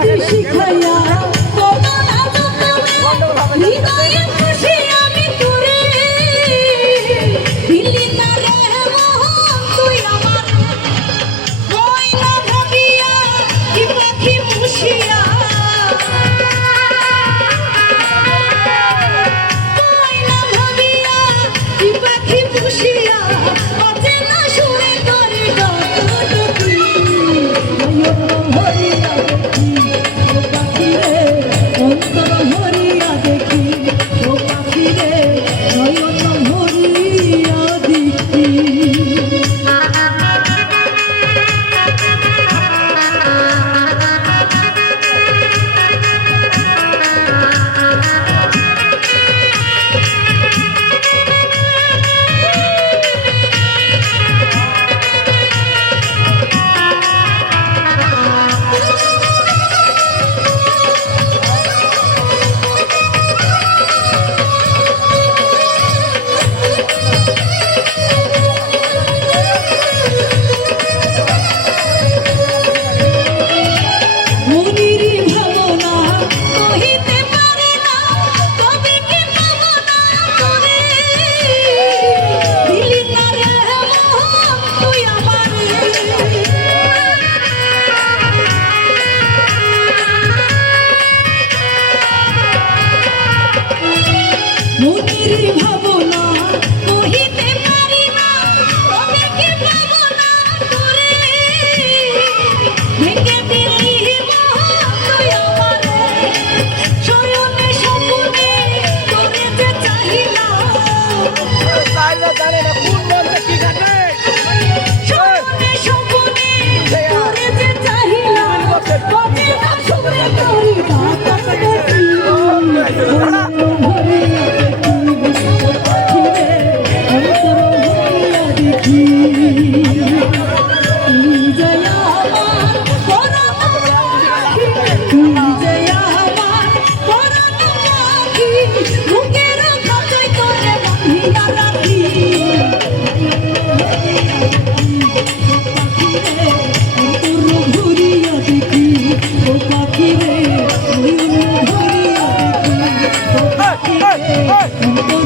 প্রীতি শিখাইয়া তোমার আদর হৃদয়ে খুশি আমি তোরে দিলি না রে মোহন তুই আমার ময়না ভাবিয়া কি পাখি পুষিয়া ময়না ভাবিয়া কি পাখি পুষিয়া অচেনা সুরে করে ডাকি হরিয়া দেখি ও পাখি রে অন্তর হরিয়া দেখি ও পাখি রে নয়ন হরিয়া দেখি মনির ভাবনা কহিতে পারি না তবে কি ভাবনা করে ভেঙে দিলি মোহন তুই আমারে শয়নে স্বপ্নে তোরে যে চাহিলাম শয়নে স্বপ্নে তোরে যে চাহিলাম কবে না সুরে তোরি বাতাস দেখি Hey!